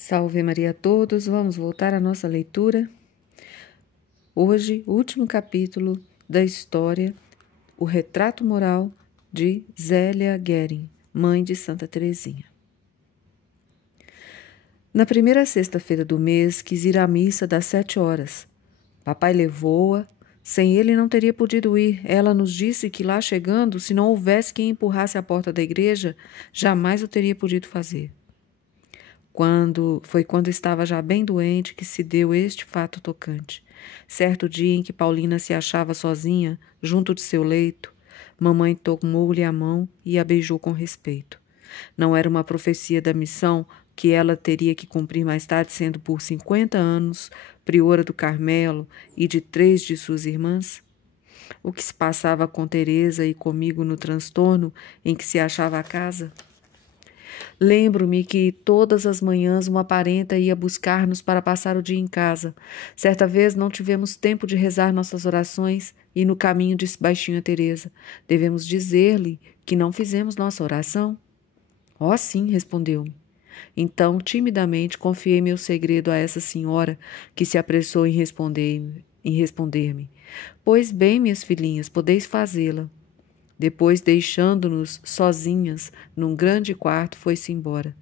Salve Maria a todos, vamos voltar à nossa leitura. Hoje, o último capítulo da história, o retrato moral de Zélia Guerin, mãe de Santa Teresinha. Na primeira sexta-feira do mês, quis ir à missa das 7 horas. Papai levou-a. Sem ele não teria podido ir. Ela nos disse que lá chegando, se não houvesse quem empurrasse a porta da igreja, jamais o teria podido fazer. Quando estava já bem doente que se deu este fato tocante. Certo dia em que Paulina se achava sozinha, junto de seu leito, mamãe tomou-lhe a mão e a beijou com respeito. Não era uma profecia da missão que ela teria que cumprir mais tarde, sendo por 50 anos priora do Carmelo e de 3 de suas irmãs? O que se passava com Teresa e comigo no transtorno em que se achava a casa? Lembro-me que todas as manhãs uma parenta ia buscar-nos para passar o dia em casa. Certa vez não tivemos tempo de rezar nossas orações e no caminho disse baixinho a Teresa: devemos dizer-lhe que não fizemos nossa oração? Oh, sim, respondeu-me. Então, timidamente, confiei meu segredo a essa senhora que se apressou em responder-me. Pois bem, minhas filhinhas, podeis fazê-la. Depois, deixando-nos sozinhas num grande quarto, foi-se embora.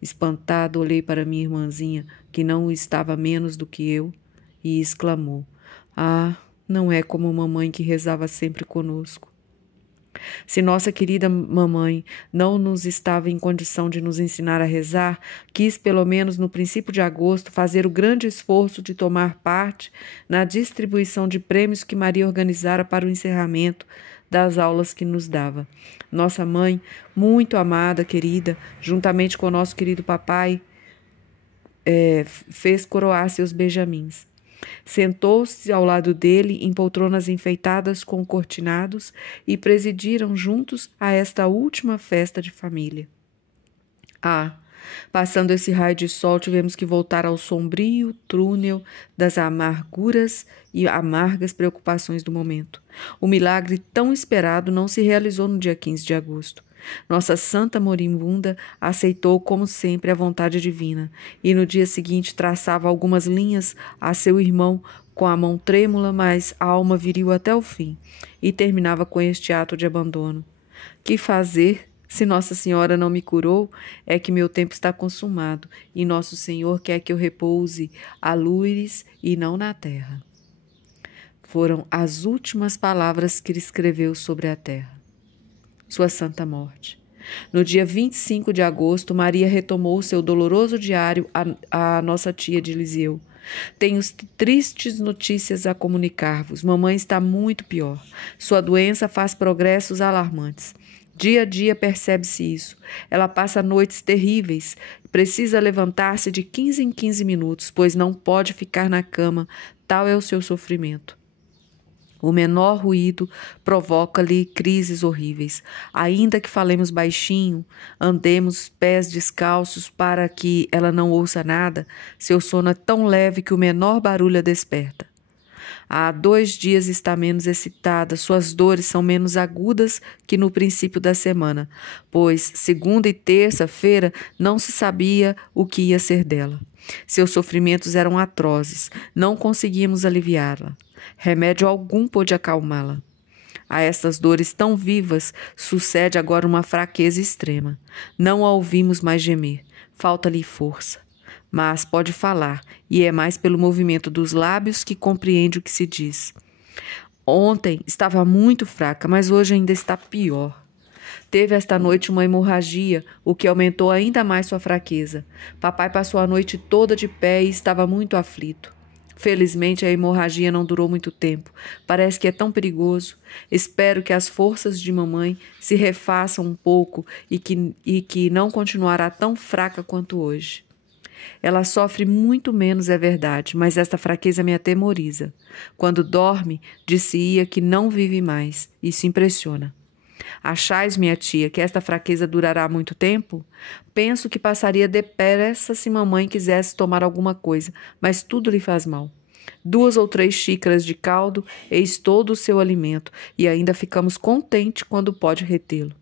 Espantado, olhei para minha irmãzinha, que não estava menos do que eu, e exclamou: ah, não é como mamãe que rezava sempre conosco. Se nossa querida mamãe não nos estava em condição de nos ensinar a rezar, quis, pelo menos no princípio de agosto, fazer o grande esforço de tomar parte na distribuição de prêmios que Maria organizara para o encerramento das aulas que nos dava. Nossa mãe, muito amada, querida, juntamente com o nosso querido papai, fez coroar seus benjamins. Sentou-se ao lado dele em poltronas enfeitadas com cortinados e presidiram juntos a esta última festa de família. Passando esse raio de sol, tivemos que voltar ao sombrio túnel das amarguras e amargas preocupações do momento. O milagre tão esperado não se realizou no dia 15 de agosto. Nossa santa moribunda aceitou, como sempre, a vontade divina, e no dia seguinte traçava algumas linhas a seu irmão com a mão trêmula, mas a alma viril até o fim, e terminava com este ato de abandono. Que fazer? Se Nossa Senhora não me curou, é que meu tempo está consumado, e Nosso Senhor quer que eu repouse a lures e não na terra. Foram as últimas palavras que ele escreveu sobre a terra. Sua santa morte. No dia 25 de agosto, Maria retomou seu doloroso diário à nossa tia de Liseu. Tenho tristes notícias a comunicar-vos. Mamãe está muito pior. Sua doença faz progressos alarmantes. Dia a dia percebe-se isso. Ela passa noites terríveis. Precisa levantar-se de 15 em 15 minutos, pois não pode ficar na cama. Tal é o seu sofrimento. O menor ruído provoca-lhe crises horríveis. Ainda que falemos baixinho, andemos pés descalços para que ela não ouça nada, seu sono é tão leve que o menor barulho a desperta. Há 2 dias está menos excitada, suas dores são menos agudas que no princípio da semana, pois segunda e terça-feira não se sabia o que ia ser dela. Seus sofrimentos eram atrozes, não conseguíamos aliviá-la. Remédio algum pôde acalmá-la. A estas dores tão vivas sucede agora uma fraqueza extrema. Não a ouvimos mais gemer, falta-lhe força. Mas pode falar, e é mais pelo movimento dos lábios que compreende o que se diz. Ontem estava muito fraca, mas hoje ainda está pior. Teve esta noite uma hemorragia, o que aumentou ainda mais sua fraqueza. Papai passou a noite toda de pé e estava muito aflito. Felizmente, a hemorragia não durou muito tempo. Parece que é tão perigoso. Espero que as forças de mamãe se refaçam um pouco e que não continuará tão fraca quanto hoje. Ela sofre muito menos, é verdade, mas esta fraqueza me atemoriza. Quando dorme, disse-ia que não vive mais. Isso impressiona. Achais, minha tia, que esta fraqueza durará muito tempo? Penso que passaria depressa se mamãe quisesse tomar alguma coisa, mas tudo lhe faz mal. 2 ou 3 xícaras de caldo, eis todo o seu alimento, e ainda ficamos contentes quando pode retê-lo.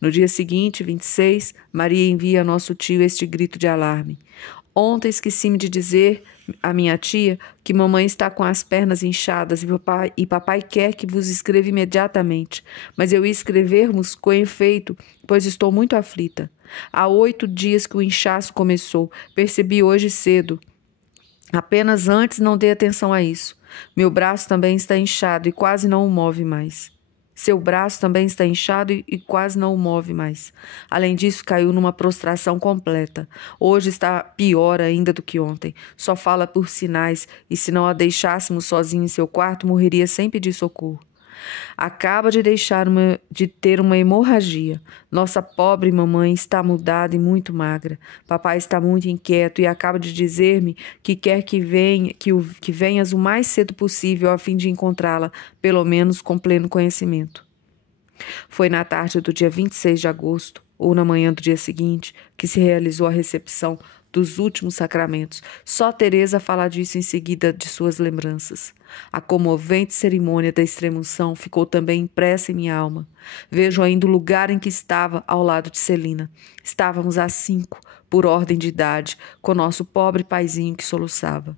No dia seguinte, 26, Maria envia a nosso tio este grito de alarme. Ontem esqueci-me de dizer à minha tia que mamãe está com as pernas inchadas e papai quer que vos escreva imediatamente. Mas eu ia escrever-vos com efeito, pois estou muito aflita. Há 8 dias que o inchaço começou. Percebi hoje cedo. Apenas antes não dei atenção a isso. Meu braço também está inchado e quase não o move mais. Seu braço também está inchado e quase não o move mais. Além disso, caiu numa prostração completa. Hoje está pior ainda do que ontem. Só fala por sinais e se não a deixássemos sozinha em seu quarto, morreria sem pedir socorro. Acaba de ter uma hemorragia. Nossa pobre mamãe está mudada e muito magra. Papai está muito inquieto e acaba de dizer-me que quer que venhas o mais cedo possível a fim de encontrá-la, pelo menos com pleno conhecimento. Foi na tarde do dia 26 de agosto, ou na manhã do dia seguinte, que se realizou a recepção dos últimos sacramentos. Só Teresa fala disso em seguida de suas lembranças. A comovente cerimônia da extrema-unção ficou também impressa em minha alma. Vejo ainda o lugar em que estava ao lado de Celina. Estávamos às 5, por ordem de idade, com nosso pobre paizinho que soluçava.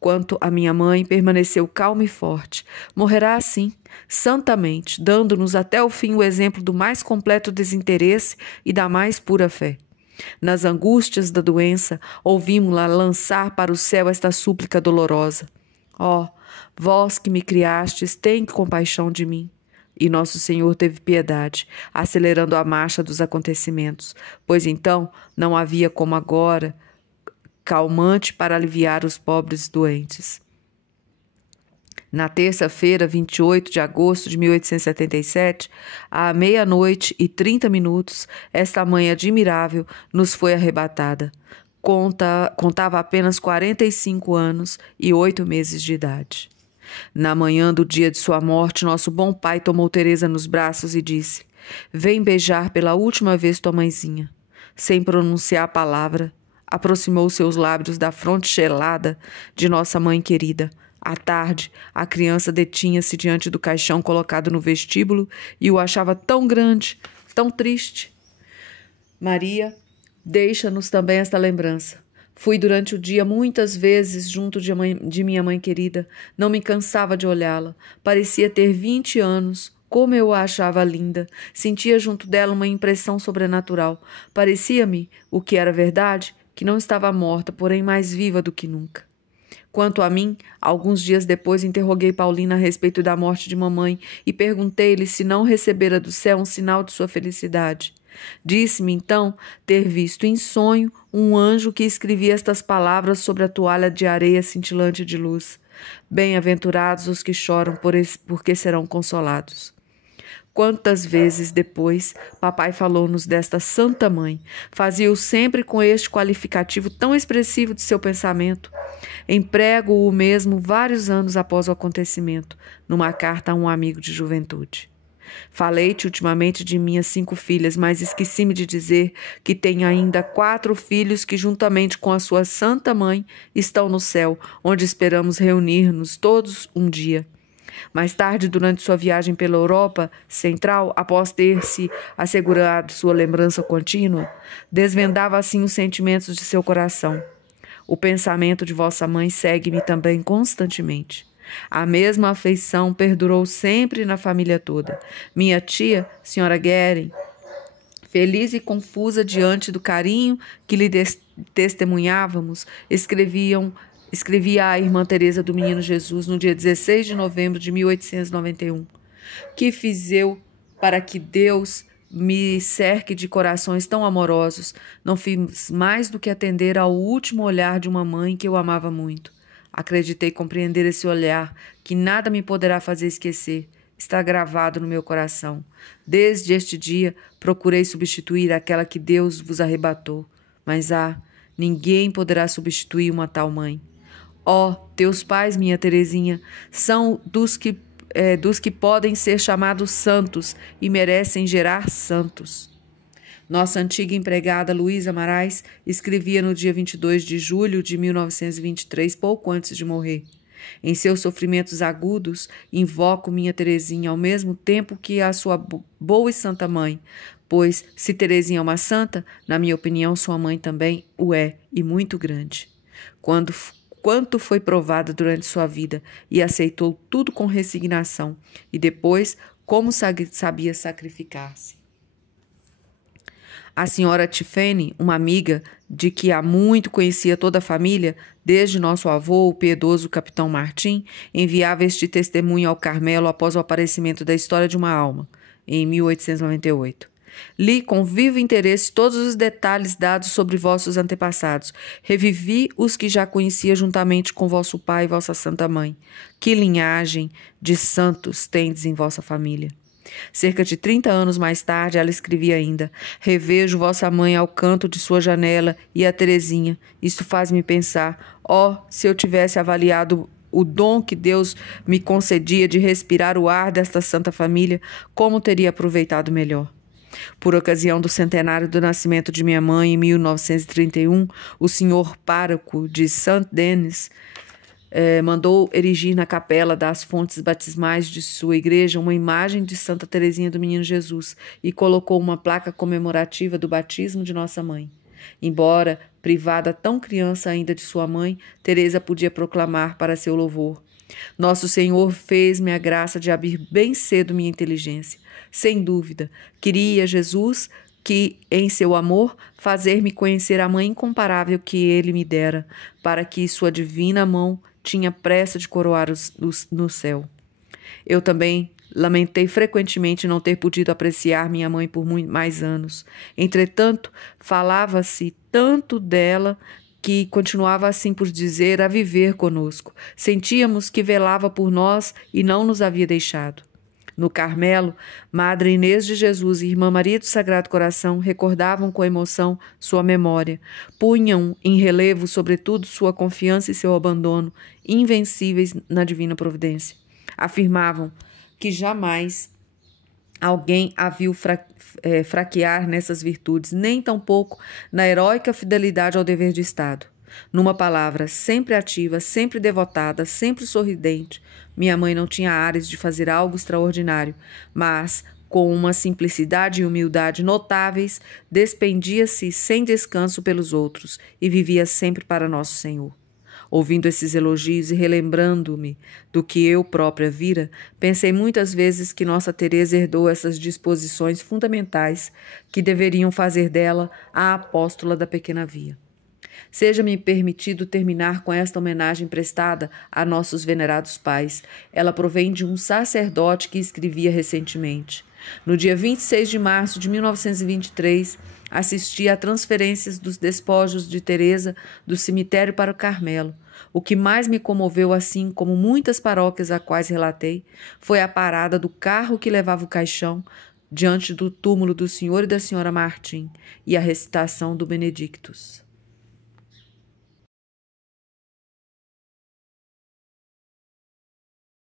Quanto a minha mãe, permaneceu calma e forte. Morrerá assim, santamente, dando-nos até o fim o exemplo do mais completo desinteresse e da mais pura fé. Nas angústias da doença, ouvimos-la lançar para o céu esta súplica dolorosa. Ó, vós que me criastes, tem compaixão de mim. E nosso Senhor teve piedade, acelerando a marcha dos acontecimentos, pois então não havia como agora calmante para aliviar os pobres doentes. Na terça-feira, 28 de agosto de 1877, à 00:30, esta mãe admirável nos foi arrebatada. Contava apenas 45 anos e 8 meses de idade. Na manhã do dia de sua morte, nosso bom pai tomou Teresa nos braços e disse: "Vem beijar pela última vez tua mãezinha." Sem pronunciar a palavra, aproximou seus lábios da fronte gelada de nossa mãe querida. À tarde, a criança detinha-se diante do caixão colocado no vestíbulo e o achava tão grande, tão triste. Maria, deixa-nos também esta lembrança. Fui durante o dia muitas vezes junto de minha mãe querida. Não me cansava de olhá-la. Parecia ter 20 anos. Como eu a achava linda. Sentia junto dela uma impressão sobrenatural. Parecia-me, o que era verdade, que não estava morta, porém mais viva do que nunca. Quanto a mim, alguns dias depois interroguei Paulina a respeito da morte de mamãe e perguntei-lhe se não recebera do céu um sinal de sua felicidade. Disse-me, então, ter visto em sonho um anjo que escrevia estas palavras sobre a toalha de areia cintilante de luz. Bem-aventurados os que choram, porque serão consolados. Quantas vezes depois papai falou-nos desta santa mãe. Fazia-o sempre com este qualificativo tão expressivo de seu pensamento. Emprego-o mesmo vários anos após o acontecimento, numa carta a um amigo de juventude. Falei-te ultimamente de minhas 5 filhas, mas esqueci-me de dizer que tenho ainda 4 filhos que, juntamente com a sua santa mãe, estão no céu, onde esperamos reunir-nos todos um dia. Mais tarde, durante sua viagem pela Europa Central, após ter-se assegurado sua lembrança contínua, desvendava assim os sentimentos de seu coração. O pensamento de vossa mãe segue-me também constantemente. A mesma afeição perdurou sempre na família toda. Minha tia, senhora Guerin, feliz e confusa diante do carinho que lhe testemunhávamos, escrevia à irmã Teresa do Menino Jesus no dia 16 de novembro de 1891. Que fiz eu para que Deus me cerque de corações tão amorosos? Não fiz mais do que atender ao último olhar de uma mãe que eu amava muito. Acreditei compreender esse olhar, que nada me poderá fazer esquecer. Está gravado no meu coração. Desde este dia, procurei substituir aquela que Deus vos arrebatou. Mas, ninguém poderá substituir uma tal mãe. Teus pais, minha Teresinha, são dos que podem ser chamados santos e merecem gerar santos. Nossa antiga empregada Luísa Marais escrevia no dia 22 de julho de 1923, pouco antes de morrer. Em seus sofrimentos agudos, invoco minha Teresinha ao mesmo tempo que a sua boa e santa mãe, pois, se Teresinha é uma santa, na minha opinião, sua mãe também o é, e muito grande. Quanto foi provada durante sua vida e aceitou tudo com resignação, e depois, como sabia sacrificar-se. A senhora Tiffany, uma amiga de que há muito conhecia toda a família, desde nosso avô, o piedoso capitão Martim, enviava este testemunho ao Carmelo após o aparecimento da história de uma alma, em 1898. Li com vivo interesse todos os detalhes dados sobre vossos antepassados. Revivi os que já conhecia juntamente com vosso pai e vossa santa mãe. Que linhagem de santos tendes em vossa família! Cerca de 30 anos mais tarde, ela escrevia ainda: revejo vossa mãe ao canto de sua janela e a Teresinha. Isto faz-me pensar, se eu tivesse avaliado o dom que Deus me concedia de respirar o ar desta santa família, como teria aproveitado melhor. Por ocasião do centenário do nascimento de minha mãe, em 1931, o senhor pároco de Saint-Denis mandou erigir na capela das fontes batismais de sua igreja uma imagem de Santa Teresinha do Menino Jesus e colocou uma placa comemorativa do batismo de nossa mãe. Embora privada tão criança ainda de sua mãe, Teresa podia proclamar para seu louvor: Nosso Senhor fez-me a graça de abrir bem cedo minha inteligência. Sem dúvida, queria Jesus que, em seu amor, fazer-me conhecer a mãe incomparável que ele me dera, para que sua divina mão tinha pressa de coroar no céu. Eu também lamentei frequentemente não ter podido apreciar minha mãe por mais anos. Entretanto, falava-se tanto dela que continuava assim por dizer a viver conosco. Sentíamos que velava por nós e não nos havia deixado. No Carmelo, Madre Inês de Jesus e Irmã Maria do Sagrado Coração recordavam com emoção sua memória, punham em relevo, sobretudo, sua confiança e seu abandono, invencíveis na divina providência. Afirmavam que jamais alguém a viu fraquear nessas virtudes, nem tampouco na heróica fidelidade ao dever de Estado. Numa palavra, sempre ativa, sempre devotada, sempre sorridente, minha mãe não tinha ares de fazer algo extraordinário, mas, com uma simplicidade e humildade notáveis, despendia-se sem descanso pelos outros e vivia sempre para nosso Senhor. Ouvindo esses elogios e relembrando-me do que eu própria vira, pensei muitas vezes que nossa Teresa herdou essas disposições fundamentais que deveriam fazer dela a apóstola da pequena via. Seja-me permitido terminar com esta homenagem prestada a nossos venerados pais. Ela provém de um sacerdote que escrevia recentemente. No dia 26 de março de 1923, assisti a transferências dos despojos de Teresa do cemitério para o Carmelo. O que mais me comoveu, assim como muitas paróquias a quais relatei, foi a parada do carro que levava o caixão diante do túmulo do senhor e da senhora Martim e a recitação do Benedictus.